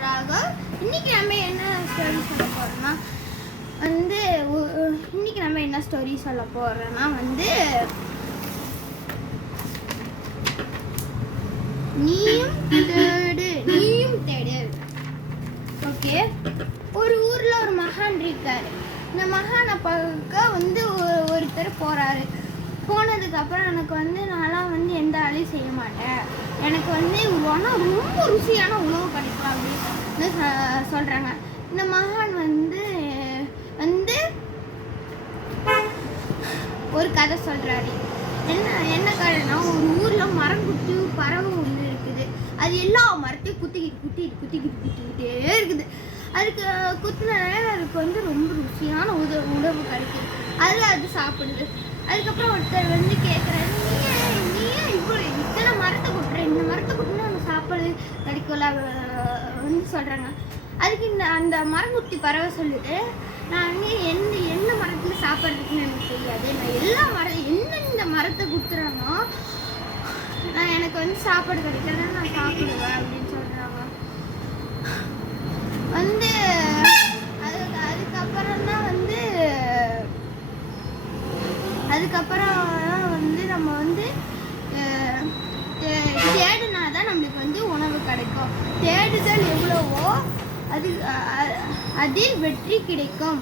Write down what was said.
ராகவ். இன்னைக்கு நம்ம என்ன ஸ்டோரி சொல்ல போறோம்னா நீயும் தேடு. ஓகே, ஒரு ஊர்ல ஒரு மகான் இருக்காரு. இந்த மகானை பார்க்க ஒருத்தர் போறாரு. போனதுக்கு அப்புறம் எனக்கு நான்லாம் எந்த வேலையும் செய்ய மாட்டேன், எனக்கு ரொம்ப ருசியான உணவு கிடைக்கும் அப்படின்னு சொல்றாங்க. இந்த மகான் ஒரு கதை சொல்றாரு. என்ன கதைனா, ஒரு ஊர்ல மரங்குத்தி பறவை ஒன்று இருக்குது. அது எல்லா மரத்தையும் குத்திக்கிட்டே இருக்குது. அதுக்கு குத்துனால அதுக்கு ரொம்ப ருசியான உணவு கிடைக்குது. அது சாப்பிடுது. அதுக்கப்புறம் ஒருத்தர் கேட்குறாரு, நீ இத்தனை மரத்தை குட்டுற, இந்த மரத்தை குட்டுனா அந்த சாப்பாடு கிடைக்கல சொல்கிறாங்க. அதுக்கு அந்த மரங்குத்தி பறவை சொல்லுது, நான் எந்த மரத்தில் சாப்பிட்றதுக்குன்னு எனக்கு தெரியாது, நான் எல்லா எந்தெந்த மரத்தை குத்துறேனோ நான் எனக்கு சாப்பாடு கிடைக்கிறத நான் சாப்பிடுவேன் அப்படின்னு சொல்கிறாங்க. அதுக்கப்புறம் நம்ம தேடினாதான் நம்மளுக்கு உணவு கிடைக்கும். தேடுதல் எவ்வளவோ அதில் வெற்றி கிடைக்கும்.